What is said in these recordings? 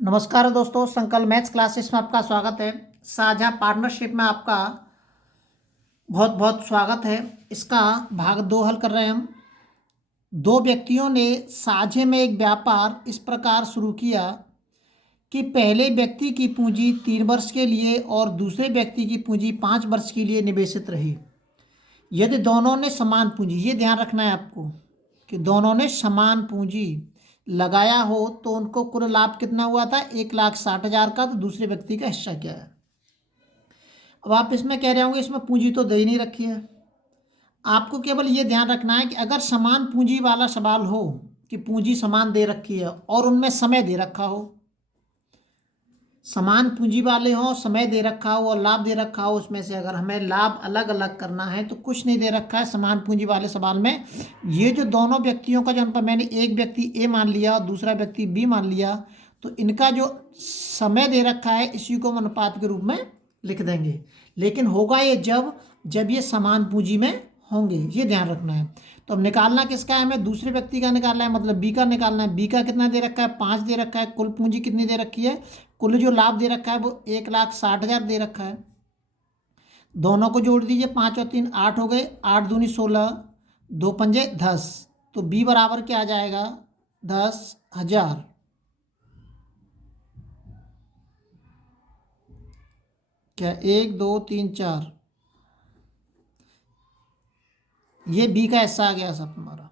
नमस्कार दोस्तों, संकल्प मैथ्स क्लासेस में आपका स्वागत है। साझा पार्टनरशिप में आपका बहुत बहुत स्वागत है। इसका भाग 2 हल कर रहे हैं हम। दो व्यक्तियों ने साझे में एक व्यापार इस प्रकार शुरू किया कि पहले व्यक्ति की पूंजी 3 वर्ष के लिए और दूसरे व्यक्ति की पूंजी 5 वर्ष के लिए निवेशित रही। यदि दोनों ने समान पूंजी, ये ध्यान रखना है आपको कि दोनों ने समान पूंजी लगाया हो तो उनको कुल लाभ कितना हुआ था, 1,60,000 का। तो दूसरे व्यक्ति का हिस्सा क्या है। अब आप इसमें कह रहे होंगे इसमें पूंजी तो दे ही नहीं रखी है। आपको केवल ये ध्यान रखना है कि अगर समान पूंजी वाला सवाल हो कि पूंजी समान दे रखी है और उनमें समय दे रखा हो, समान पूंजी वाले हो, समय दे रखा हो और लाभ दे रखा हो, उसमें से अगर हमें लाभ अलग अलग करना है तो कुछ नहीं दे रखा है समान पूंजी वाले सवाल में। ये जो दोनों व्यक्तियों का जहाँ पर मैंने एक व्यक्ति ए मान लिया और दूसरा व्यक्ति बी मान लिया, तो इनका जो समय दे रखा है इसी को हम अनुपात के रूप में लिख देंगे। लेकिन होगा ये जब जब ये समान पूंजी में होंगे, ये ध्यान रखना है। तो अब निकालना किसका है, हमें दूसरे व्यक्ति का निकालना है, मतलब बी का निकालना है। बी का कितना दे रखा है, 5 दे रखा है। कुल पूंजी कितनी दे रखी है, कुल जो लाभ दे रखा है वो 1,60,000 दे रखा है। दोनों को जोड़ दीजिए, 5 और 3 8 हो गए, 8 दूनी 16, 2 पंजे 10। तो बी बराबर क्या आ जाएगा, 10,000। क्या 1 2 3 4, ये बी का हिस्सा आ गया सब हमारा।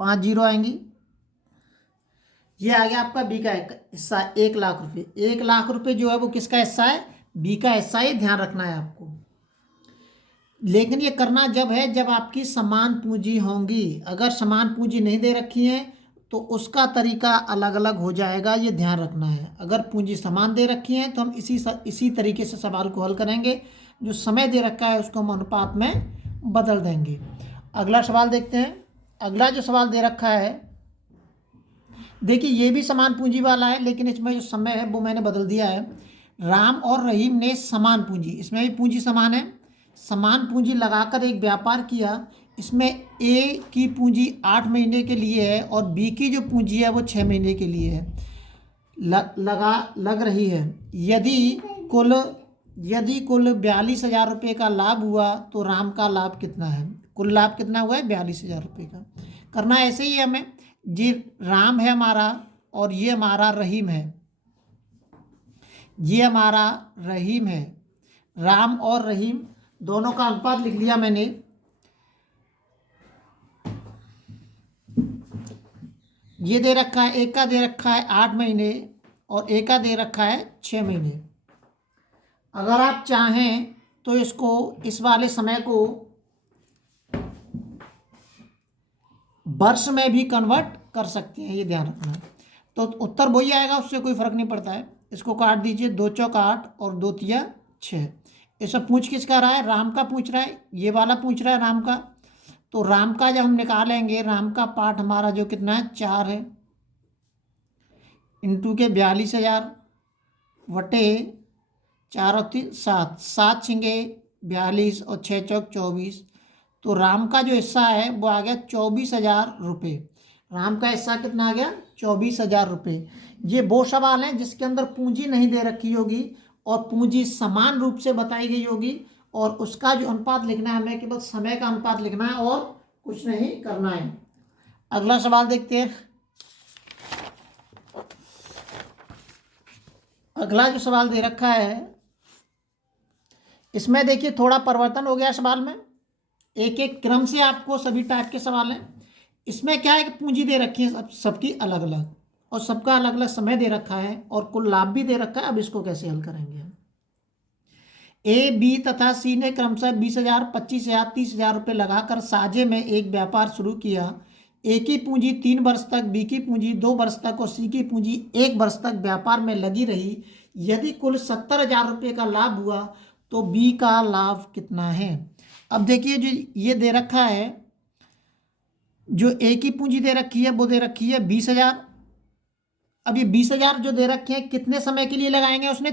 5 जीरो आएंगी, ये आ गया आपका बी का हिस्सा 1,00,000 रुपये। 1,00,000 रुपये जो है वो किसका हिस्सा है, बी का हिस्सा। ये ध्यान रखना है आपको। लेकिन ये करना जब है जब आपकी समान पूंजी होंगी। अगर समान पूंजी नहीं दे रखी है तो उसका तरीका अलग अलग हो जाएगा, ये ध्यान रखना है। अगर पूंजी समान दे रखी है तो हम इसी तरीके से सवाल को हल करेंगे। जो समय दे रखा है उसको हम अनुपात में बदल देंगे। अगला सवाल देखते हैं। अगला जो सवाल दे रखा है, देखिए ये भी समान पूंजी वाला है, लेकिन इसमें जो समय है वो मैंने बदल दिया है। राम और रहीम ने समान पूंजी, इसमें भी पूंजी समान है, समान पूंजी लगाकर एक व्यापार किया। इसमें ए की पूंजी 8 महीने के लिए है और बी की जो पूंजी है वो 6 महीने के लिए है, लग रही है। यदि कुल 42,000 रुपये का लाभ हुआ तो राम का लाभ कितना है। कुल लाभ कितना हुआ है, 42,000 रुपये का। करना ऐसे ही है हमें। जी राम है हमारा और ये हमारा रहीम है, ये हमारा रहीम है। राम और रहीम दोनों का अनुपात लिख लिया मैंने। ये दे रखा है, एक का दे रखा है 8 महीने और एक का दे रखा है 6 महीने। अगर आप चाहें तो इसको, इस वाले समय को वर्ष में भी कन्वर्ट कर सकते हैं, ये ध्यान रखना है। तो उत्तर वही आएगा, उससे कोई फर्क नहीं पड़ता है। इसको काट दीजिए, 2 चौक 8 और 2 तिया 6। इसमें पूछ किसका रहा है, राम का पूछ रहा है, ये वाला पूछ रहा है राम का। तो राम का जब हम निकालेंगे, राम का पार्ट हमारा जो कितना है 4 है, इंटू के 42,000 वटे 4 और 3 7, 7 छिंगे 42 और 6 चौक 24। तो राम का जो हिस्सा है वो आ गया 24,000 रुपये। राम का हिस्सा कितना आ गया, 24,000 रुपये। ये वो सवाल है जिसके अंदर पूंजी नहीं दे रखी होगी और पूंजी समान रूप से बताई गई होगी, और उसका जो अनुपात लिखना है हमें, केवल समय का अनुपात लिखना है और कुछ नहीं करना है। अगला सवाल देखते हैं। अगला जो सवाल दे रखा है इसमें देखिए थोड़ा परिवर्तन हो गया सवाल में। एक एक क्रम से आपको सभी टाइप के सवाल हैं। इसमें क्या है कि पूंजी दे रखी है सबकी अलग अलग, और सबका अलग अलग समय दे रखा है और कुल लाभ भी दे रखा है। अब इसको कैसे हल करेंगे हम। ए बी तथा सी ने क्रमशः 20,000 25,000 30,000 रुपये लगाकर साझे में एक व्यापार शुरू किया। ए की पूंजी 3 वर्ष तक, बी की पूंजी 2 वर्ष तक और सी की पूंजी 1 वर्ष तक व्यापार में लगी रही। यदि कुल 70,000 रुपये का लाभ हुआ तो बी का लाभ कितना है। अब देखिए जो ये दे रखा है, जो ए की पूंजी दे रखी है वो दे रखी है 20,000। अब ये 20,000 जो दे रखे हैं कितने समय के लिए लगाएंगे, उसने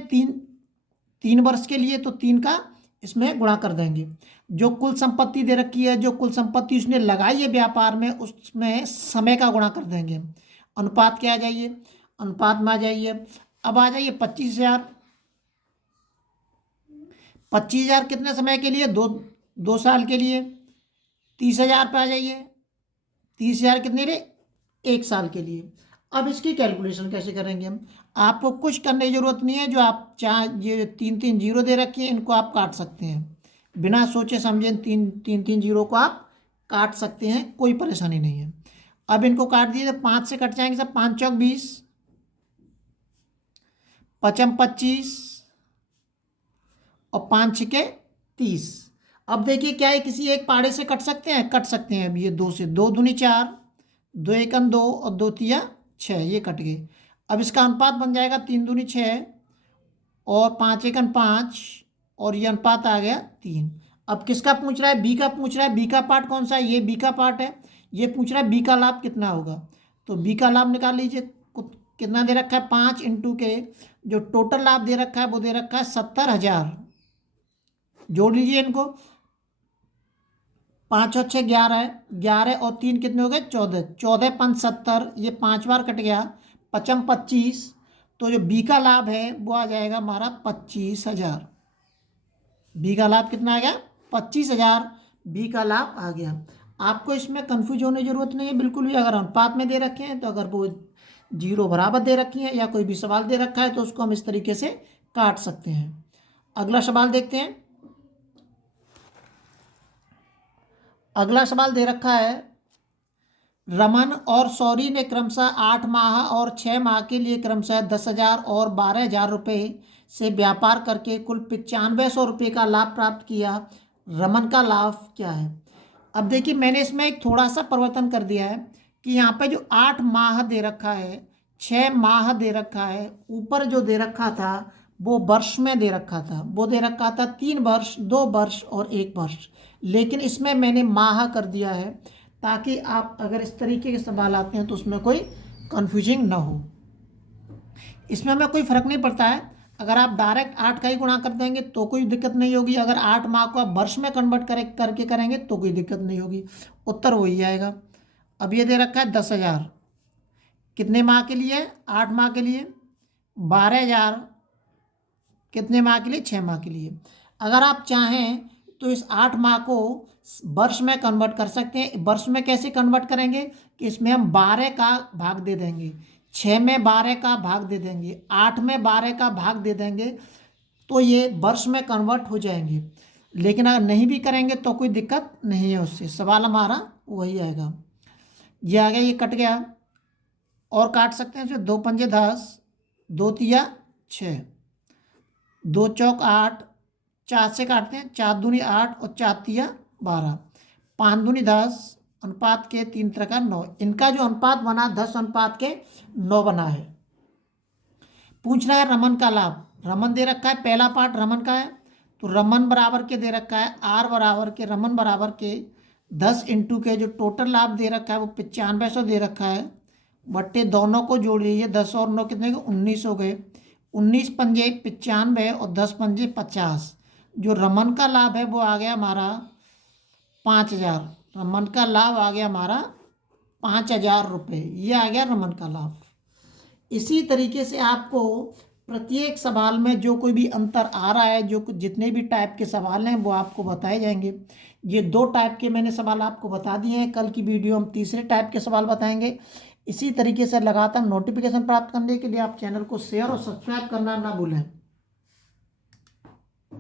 3 वर्ष के लिए, तो 3 का इसमें गुणा कर देंगे। जो कुल संपत्ति दे रखी है, जो कुल संपत्ति उसने लगाई है व्यापार में, उसमें समय का गुणा कर देंगे। अनुपात क्या आ जाइए, अनुपात में आ जाइए। अब आ जाइए 25,000। 25,000 कितने समय के लिए, 2 साल के लिए। 30,000 पे आ जाइए। 30,000 कितने लिए, 1 साल के लिए। अब इसकी कैलकुलेशन कैसे करेंगे हम, आपको कुछ करने की जरूरत नहीं है। जो आप चार ये 3 3 जीरो दे रखी हैं इनको आप काट सकते हैं, बिना सोचे समझे 3 3 जीरो को आप काट सकते हैं, कोई परेशानी नहीं है। अब इनको काट दिए तो 5 से कट जाएंगे सब, 5 चौक 20, 5 25 और 5 छके 30। अब देखिए क्या है, किसी एक पाड़े से कट सकते हैं, कट सकते हैं। अब ये 2 से 2 दूनी 4, 2 एकन 2 और 2 तिया 6, ये कट गए। अब इसका अनुपात बन जाएगा 3 दूनी 6 और 5 एकन 5 और ये अनुपात आ गया 3। अब किसका पूछ रहा है, बी का पूछ रहा है। बी का पार्ट कौन सा है, ये बी का पार्ट है। ये पूछ रहा है बी का लाभ कितना होगा, तो बी का लाभ निकाल लीजिए। कितना दे रखा है, 5 इंटू के जो टोटल लाभ दे रखा है वो दे रखा है 70,000। जोड़ लीजिए इनको, 5 और 6 11 है, 11 और 3 कितने हो गए, 14, 14 5 70, ये 5 बार कट गया, 5 25। तो जो बी का लाभ है वो आ जाएगा हमारा 25,000। बी का लाभ कितना आ गया, 25,000 बी का लाभ आ गया। आपको इसमें कंफ्यूज होने की जरूरत नहीं है बिल्कुल भी। अगर अनुपात में दे रखे हैं तो अगर वो जीरो बराबर दे रखी है या कोई भी सवाल दे रखा है तो उसको हम इस तरीके से काट सकते हैं। अगला सवाल देखते हैं। अगला सवाल दे रखा है, रमन और सौरी ने क्रमशः 8 माह और 6 माह के लिए क्रमशः 10,000 और 12,000 रुपये से व्यापार करके कुल 9500 रुपये का लाभ प्राप्त किया। रमन का लाभ क्या है। अब देखिए मैंने इसमें एक थोड़ा सा परिवर्तन कर दिया है कि यहाँ पे जो 8 माह दे रखा है, 6 माह दे रखा है, ऊपर जो दे रखा था वो वर्ष में दे रखा था। वो दे रखा था 3 वर्ष, 2 वर्ष और 1 वर्ष, लेकिन इसमें मैंने माह कर दिया है ताकि आप अगर इस तरीके के सवाल आते हैं तो उसमें कोई कन्फ्यूजिंग ना हो। इसमें हमें कोई फ़र्क नहीं पड़ता है। अगर आप डायरेक्ट 8 का ही गुणा कर देंगे तो कोई दिक्कत नहीं होगी, अगर 8 माह को आप वर्ष में कन्वर्ट करके करेंगे तो कोई दिक्कत नहीं होगी, उत्तर वही आएगा। अब ये दे रखा है 10,000 कितने माह के लिए, 8 माह के लिए। 12,000 कितने माह के लिए, 6 माह के लिए। अगर आप चाहें तो इस 8 माह को वर्ष में कन्वर्ट कर सकते हैं। वर्ष में कैसे कन्वर्ट करेंगे कि इसमें हम 12 का भाग दे देंगे, 6 में 12 का भाग दे देंगे, 8 में 12 का भाग दे देंगे, तो ये वर्ष में कन्वर्ट हो जाएंगे। लेकिन अगर नहीं भी करेंगे तो कोई दिक्कत नहीं है, उससे सवाल हमारा वही आएगा। ये आ गया, ये कट गया। और काट सकते हैं इसमें, 2 पंजे 10, 2 तिया 6, 2 चौक 8, 4 से काटते हैं, 4 दूनी 8 और 4 तिया 12, 5 दूनी 10, अनुपात के 3 का 9। इनका जो अनुपात बना 10 अनुपात के 9 बना है। पूछ रहा है रमन का लाभ। रमन दे रखा है, पहला पार्ट रमन का है, तो रमन बराबर के दे रखा है आर बराबर के, रमन बराबर के 10 इंटू के जो टोटल लाभ दे रखा है वो 9500 दे रखा है, बट्टे दोनों को जोड़ लीजिए, 10 और 9 कितने, 19 हो गए। 19 पंजे 95 और 10 पंजे 50। जो रमन का लाभ है वो आ गया हमारा 5,000। रमन का लाभ आ गया हमारा 5,000 रुपये, ये आ गया रमन का लाभ। इसी तरीके से आपको प्रत्येक सवाल में जो कोई भी अंतर आ रहा है, जो जितने भी टाइप के सवाल हैं वो आपको बताए जाएंगे। ये 2 टाइप के मैंने सवाल आपको बता दिए हैं, कल की वीडियो हम तीसरे टाइप के सवाल बताएंगे। इसी तरीके से लगातार नोटिफिकेशन प्राप्त करने के लिए आप चैनल को शेयर और सब्सक्राइब करना ना भूलें।